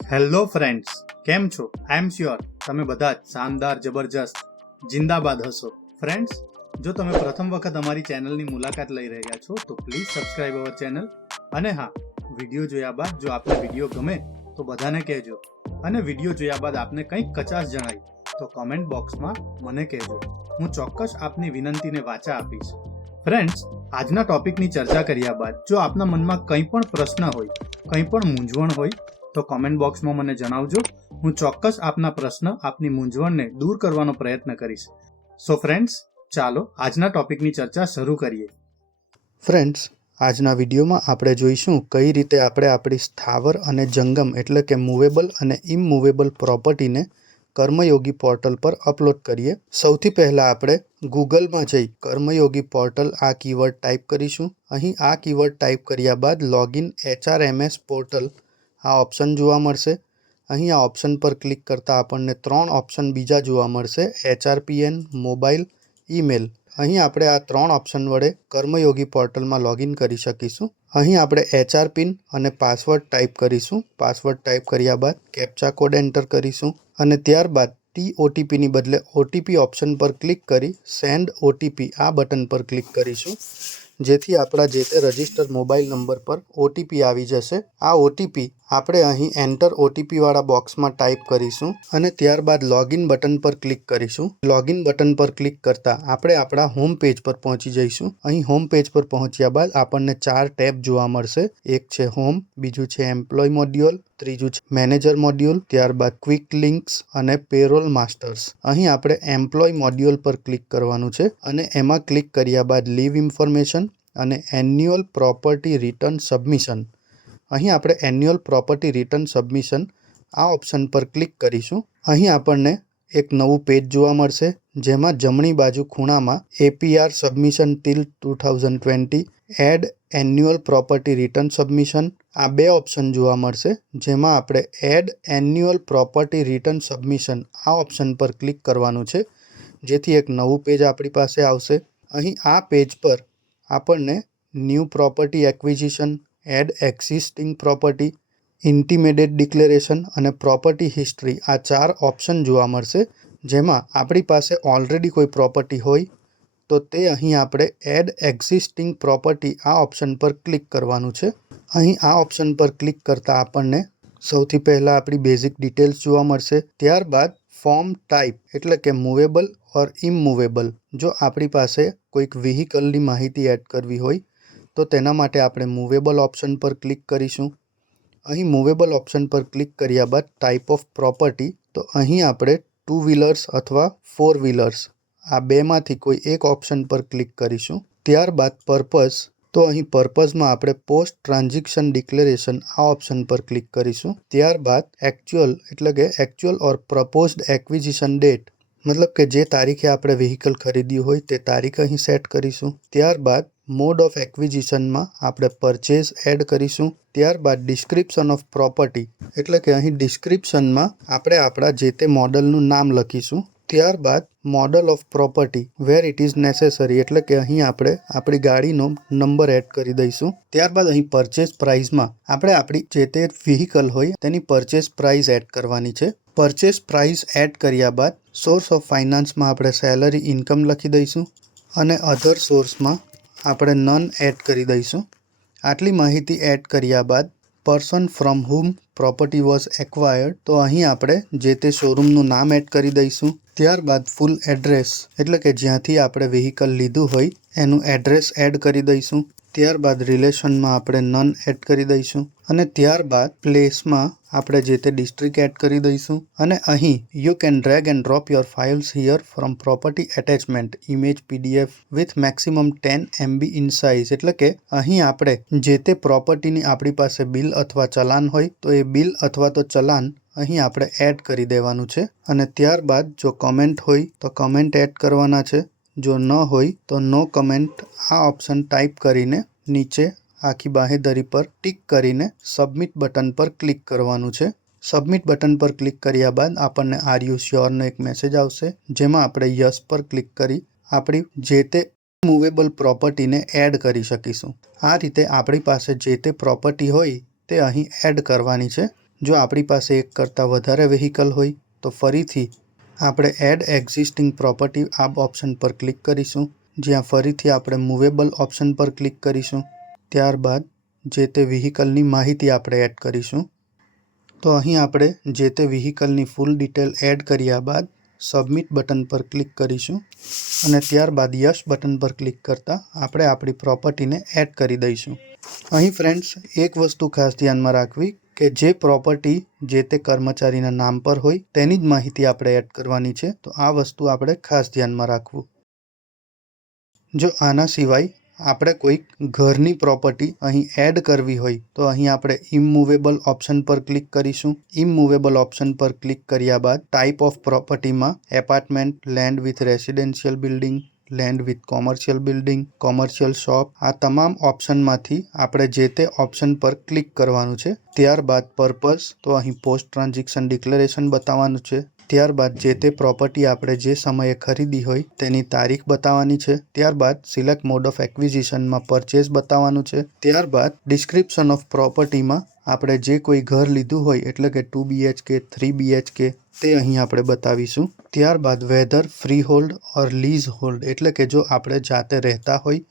Hello friends, કેમ છો? આઈ am sure તમે બધા જ શાનદાર, જબરજસ્ત, જિંદાબાદ હશો. ફ્રેન્ડ્સ, જો તમે પ્રથમ વખત અમારી ચેનલની મુલાકાત લઈ રહ્યા છો તો પ્લીઝ સબસ્ક્રાઇબ અવર ચેનલ. અને હા, વિડીયો જોયા બાદ જો આપને વિડીયો ગમે તો બધાને કહેજો, અને વિડીયો જોયા બાદ આપને કંઈક કચાશ જણાય તો કોમેન્ટ બોક્સમાં મને કહેજો. હું ચોક્કસ આપની વિનંતીને વાચા આપીશ. ફ્રેન્ડ્સ, આજના ટોપિકની ચર્ચા કર્યા બાદ જો આપના મનમાં કંઈ પણ પ્રશ્ન હોય, કંઈ પણ મૂંઝવણ હોય તો કોમેન્ટ બોક્સમાં મને જણાવજો. હું ચોક્કસ આપના પ્રશ્ન, આપની મૂંઝવણને દૂર કરવાનો પ્રયત્ન કરીશ. સો ફ્રેન્ડ્સ, ચાલો આજના ટોપિકની ચર્ચા શરૂ કરીએ. ફ્રેન્ડ્સ, આજના વિડીયોમાં આપણે જોઈશું કઈ રીતે આપણે આપણી સ્થાવર અને જંગમ એટલે કે મૂવેબલ અને ઇમૂવેબલ પ્રોપર્ટીને કર્મયોગી પોર્ટલ પર અપલોડ કરીએ. સૌથી પહેલાં આપણે ગૂગલમાં જઈ કર્મયોગી પોર્ટલ આ કીવર્ડ ટાઈપ કરીશું. અહીં આ કીવર્ડ ટાઈપ કર્યા બાદ લોગિન HRMS પોર્ટલ આ ઓપ્શન જોવા મળશે. અહીં આ ઓપ્શન પર ક્લિક કરતાં આપણને 3 ઓપ્શન બીજા જોવા મળશે: HRPN, મોબાઈલ, ઈમેલ. અહીં આપણે આ 3 ઓપ્શન વડે કર્મયોગી પોર્ટલમાં લોગિન કરી શકીશું. અહીં આપણે HR પિન અને પાસવર્ડ ટાઈપ કરીશું. પાસવર્ડ ટાઈપ કર્યા બાદ કેપ્ચા કોડ એન્ટર કરીશું અને ત્યારબાદ TOTPની બદલે OTP ઓપ્શન પર ક્લિક કરી સેન્ડ OTP આ બટન પર ક્લિક કરીશું, જેથી આપણા જે તે રજિસ્ટર મોબાઈલ નંબર પર OTP આવી જશે. આ OTP આપણે અહીં એન્ટર OTP વાળા બોક્સમાં ટાઈપ કરીશું અને ત્યારબાદ લોગિન બટન પર ક્લિક કરીશું. લોગિન બટન પર ક્લિક કરતાં આપણે આપણા હોમ પેજ પર પહોંચી જઈશું. અહીં હોમ પેજ પર પહોંચ્યા બાદ આપણને 4 ટેબ જોવા મળશે. એક છે હોમ, બીજું છે એમ્પ્લોય મોડ્યુલ, ત્રીજું છે મેનેજર મોડ્યુલ, ત્યારબાદ ક્વિક લિંક્સ અને પેરોલ માસ્ટર્સ. અહીં આપણે એમ્પ્લોય મોડ્યુલ પર ક્લિક કરવાનું છે અને એમાં ક્લિક કર્યા બાદ લીવ ઇન્ફોર્મેશન અને એન્યુઅલ પ્રોપર્ટી રિટર્ન સબમિશન. અહીં આપણે એન્યુઅલ પ્રોપર્ટી રિટર્ન સબમિશન આ ઓપ્શન પર ક્લિક કરીશું. અહીં આપણને એક નવું પેજ જોવા મળશે, જેમાં જમણી બાજુ ખૂણામાં APR submission till 2020, add annual property return submission આ 2 ઓપ્શન જોવા મળશે, જેમાં આપણે add annual property return submission આ ઓપ્શન પર ક્લિક કરવાનું છે, જેથી એક નવું પેજ આપણી પાસે આવશે. અહીં આ પેજ પર આપણને new property acquisition, add existing property, intimated declaration અને પ્રોપર્ટી હિસ્ટ્રી આ 4 ઓપ્શન જોવા મળશે. જેમાં આપણી પાસે ઓલરેડી કોઈ પ્રોપર્ટી હોય તો તે અહીં આપણે એડ એક્ઝિસ્ટિંગ પ્રોપર્ટી આ ઓપ્શન પર ક્લિક કરવાનું છે. અહીં આ ઓપ્શન પર ક્લિક કરતાં આપણને સૌથી પહેલાં આપણી બેઝિક ડિટેલ્સ જોવા મળશે. ત્યારબાદ ફોર્મ ટાઈપ એટલે કે મૂવેબલ ઓર ઇમૂવેબલ. જો આપણી પાસે કોઈક વ્હીકલની માહિતી એડ કરવી હોય તો તેના માટે આપણે મૂવેબલ ઓપ્શન પર ક્લિક કરીશું. અહીં મૂવેબલ ઓપ્શન પર ક્લિક કર્યા બાદ ટાઈપ ઓફ પ્રોપર્ટી, તો અહીં આપણે 2 વ્હીલર્સ અથવા 4 વ્હીલર્સ આ બેમાંથી કોઈ એક ઓપ્શન પર ક્લિક કરીશું. ત્યારબાદ પર્પઝ, તો અહીં પર્પઝમાં આપણે પોસ્ટ ટ્રાન્ઝેક્શન ડિક્લેરેશન આ ઓપ્શન પર ક્લિક કરીશું. ત્યારબાદ એકચ્યુઅલ એટલે કે એકચ્યુઅલ ઓર પ્રપોઝડ એક્વિઝિશન ડેટ, મતલબ કે જે તારીખે આપણે વ્હીકલ ખરીદ્યું હોય તે તારીખ અહીં સેટ કરીશું. ત્યારબાદ મોડ ઓફ એક્વિઝિશનમાં આપણે પરચેઝ એડ કરીશું. ત્યારબાદ ડિસ્ક્રિપ્શન ઓફ પ્રોપર્ટી એટલે કે અહીં ડિસ્ક્રિપ્શનમાં આપણે આપણા જે તે મોડલનું નામ લખીશું. ત્યારબાદ model of property where it is necessary એટલે કે અહીં આપણે આપણી ગાડીનો નંબર એડ કરી દઈશું. ત્યારબાદ અહીં પરચેઝ પ્રાઇસમાં આપણે આપણી જે તે વ્હીકલ હોય તેની પરચેઝ પ્રાઇસ એડ કરવાની છે. પરચેઝ પ્રાઇસ એડ કર્યા બાદ સોર્સ ઓફ ફાઇનાન્સમાં આપણે સેલરી ઇન્કમ લખી દઈશું અને અધર સોર્સમાં આપણે નન એડ કરી દઈશું. આટલી માહિતી એડ કર્યા બાદ person from whom property was acquired, તો અહીં આપણે જે તે શોરૂમનું નામ એડ કરી દઈશું. ત્યારબાદ ફૂલ એડ્રેસ એટલે કે જ્યાંથી આપણે વ્હીકલ લીધું હોય એનું એડ્રેસ એડ કરી દઈશું. ત્યારબાદ રિલેશનમાં આપણે નન એડ કરી દઈશું અને ત્યારબાદ પ્લેસમાં આપણે જે તે ડિસ્ટ્રિક્ટ એડ કરી દઈશું. અને અહીં you can drag and drop your files here from property attachment image PDF with maximum 10 MB in size એટલે કે અહીં આપણે જે તે પ્રોપર્ટીની આપણી પાસે બિલ અથવા ચલાન હોય તો એ બિલ અથવા તો ચલાન અહીં આપણે એડ કરી દેવાનું છે. અને ત્યારબાદ જો કમેન્ટ હોય તો કમેન્ટ એડ કરવાના છે. જો ન હોય તો નો કમેન્ટ આ ઓપ્શન ટાઈપ કરીને નીચે આખી બાંહેધરી પર ટિક કરીને સબમિટ બટન પર ક્લિક કરવાનું છે. સબમિટ બટન પર ક્લિક કર્યા બાદ આપણને આર યુ શ્યોરનો એક મેસેજ આવશે, જેમાં આપણે યસ પર ક્લિક કરી આપણી જે તે મૂવેબલ પ્રોપર્ટીને એડ કરી શકીશું. આ રીતે આપણી પાસે જે તે પ્રોપર્ટી હોય તે અહીં એડ કરવાની છે. જો આપણી પાસે એક કરતાં વધારે વ્હીકલ હોય તો ફરીથી આપણે એડ એક્ઝિસ્ટિંગ પ્રોપર્ટી આ ઓપ્શન પર ક્લિક કરીશું, જ્યાં ફરીથી આપણે મૂવેબલ ઓપ્શન પર ક્લિક કરીશું. ત્યારબાદ જે તે વ્હીકલની માહિતી આપણે એડ કરીશું. તો અહીં આપણે જે તે વ્હીકલની ફૂલ ડિટેલ એડ કર્યા બાદ સબમિટ બટન પર ક્લિક કરીશું અને ત્યારબાદ યસ બટન પર ક્લિક કરતાં આપણે આપણી પ્રોપર્ટીને એડ કરી દઈશું. અહીં ફ્રેન્ડ્સ એક વસ્તુ ખાસ ધ્યાનમાં રાખવી કે જે પ્રોપર્ટી જે તે કર્મચારીના નામ પર હોય તેની જ માહિતી આપણે એડ કરવાની છે, તો આ વસ્તુ આપણે ખાસ ધ્યાનમાં રાખવું. જો આના સિવાય આપણે કોઈક ઘરની પ્રોપર્ટી અહીં એડ કરવી હોય તો અહીં આપણે ઇમૂવેબલ ઓપ્શન પર ક્લિક કરીશું. ઇમૂવેબલ ઓપ્શન પર ક્લિક કર્યા બાદ ટાઈપ ઓફ પ્રોપર્ટીમાં apartment, land with residential building, land with commercial building, commercial shop, આ તમામ ઓપ્શનમાંથી આપણે જે તે ઓપ્શન પર ક્લિક કરવાનું છે. ત્યારબાદ પર્પઝ, તો અહીં પોસ્ટ ટ્રાન્ઝેક્શન ડિક્લેરેશન બતાવવાનું છે. ત્યારબાદ જે તે પ્રોપર્ટી આપણે જે સમયે ખરીદી હોય તેની તારીખ બતાવવાની છે. ત્યારબાદ સિલેક્ટ મોડ ઓફ એક્વિઝિશનમાં પરચેઝ બતાવવાનું છે. ત્યારબાદ ડિસ્ક્રિપ્શન ઓફ પ્રોપર્ટીમાં આપણે જે કોઈ ઘર લીધું હોય એટલે કે 2 BHK, 3 BHK તે અહીં આપણે બતાવીશું. ત્યારબાદ વેધર ફ્રી હોલ્ડ ઓર લીઝ હોલ્ડ, એટલે કે જો આપણે જાતે રહેતા હોય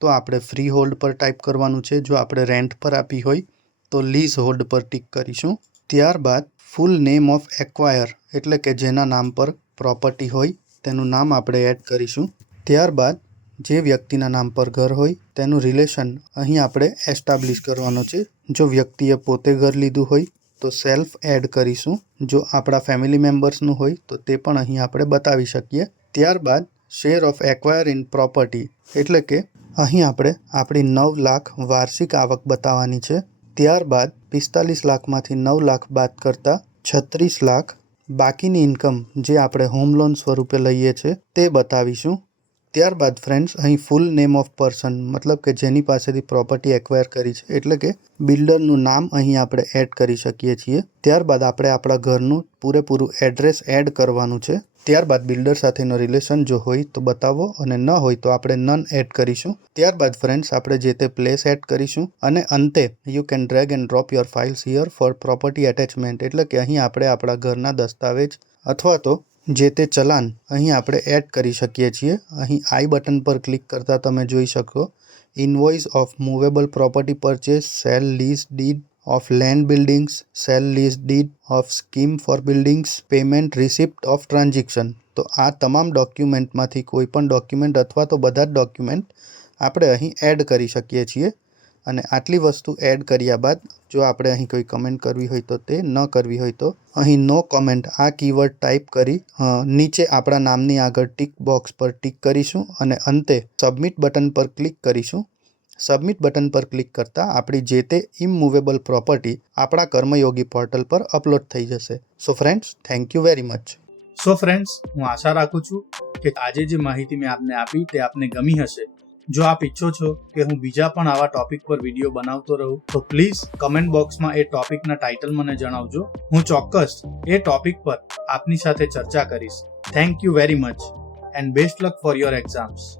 તો આપણે ફ્રી હોલ્ડ પર ટાઈપ કરવાનું છે. જો આપણે રેન્ટ પર આપી હોય તો લીઝ હોલ્ડ પર ટિક કરીશું. ત્યારબાદ ફૂલ નેમ ઓફ એક્વાયર, એટલે કે જેના નામ પર પ્રોપર્ટી હોય તેનું નામ આપણે એડ કરીશું. ત્યારબાદ જે વ્યક્તિના નામ પર ઘર હોય તેનું રિલેશન અહીં આપણે એસ્ટાબ્લિશ કરવાનો છે. જો વ્યક્તિએ પોતે ઘર લીધું હોય તો સેલ્ફ એડ કરીશું. જો આપણા ફેમિલી મેમ્બર્સનું હોય તો તે પણ અહીં આપણે બતાવી શકીએ. ત્યારબાદ share of acquire in property, એટલે કે અહીં આપણે આપણી 9 લાખ વાર્ષિક આવક બતાવવાની છે. ત્યારબાદ 45 લાખમાંથી 9 લાખ બાદ કરતાં 36 લાખ બાકીની ઇન્કમ જે આપણે હોમ લોન સ્વરૂપે લઈએ છીએ તે બતાવીશું. ત્યારબાદ ફ્રેન્ડ્સ અહીં ફૂલ નેમ ઓફ પર્સન, મતલબ કે જેની પાસેથી પ્રોપર્ટી એક્વાયર કરી છે એટલે કે બિલ્ડરનું નામ અહીં આપણે એડ કરી શકીએ છીએ. ત્યારબાદ આપણે આપણા ઘરનું પૂરેપૂરું એડ્રેસ એડ કરવાનું છે. ત્યારબાદ બિલ્ડર સાથેનો રિલેશન જો હોય તો બતાવો અને ન હોય તો આપણે નન એડ કરીશું. ત્યારબાદ ફ્રેન્ડ્સ આપણે જે તે પ્લેસ એડ કરીશું અને અંતે you can drag and drop your files here for property attachment, એટલે કે અહીં આપણે આપણા ઘરના દસ્તાવેજ અથવા તો જે તે ચલાન અહીં આપણે એડ કરી શકીએ છીએ. અહીં આઈ બટન પર ક્લિક કરતાં તમે જોઈ શકો invoice of movable property purchase, cell lease did of land buildings, sell lease deed of scheme for buildings, payment receipt of transaction. તો આ તમામ ડોક્યુમેન્ટમાંથી કોઈ પણ ડોક્યુમેન્ટ અથવા તો બધા જ ડોક્યુમેન્ટ આપણે અહીં એડ કરી શકીએ છીએ. અને આટલી વસ્તુ એડ કર્યા બાદ જો આપણે અહીં કોઈ કમેન્ટ કરવી હોય તો તે, ન કરવી હોય તો અહીં નો કમેન્ટ આ કીવર્ડ ટાઈપ કરી નીચે આપણા નામની આગળ ટિક બોક્સ પર ટિક કરીશું અને અંતે સબમિટ બટન પર ક્લિક કરીશું. સબમિટ બટન પર ક્લિક કરતાં આપણી જે તે ઇમૂવેબલ પ્રોપર્ટી આપણા કર્મયોગી પોર્ટલ પર અપલોડ થઈ જશે. So friends, thank you very much. So friends, હું આશા રાખું છું કે આજે જે માહિતી મેં આપને આપી તે આપને ગમી હશે. જો આપ ઈચ્છો છો કે હું બીજા પણ આવા ટોપિક પર વિડીયો બનાવતો રહું તો પ્લીઝ કમેન્ટ બોક્સમાં એ ટોપિકના ટાઇટલ મને જણાવજો. હું ચોક્કસ એ ટોપિક પર આપની સાથે ચર્ચા કરીશ. Thank you very much and best luck for your exams.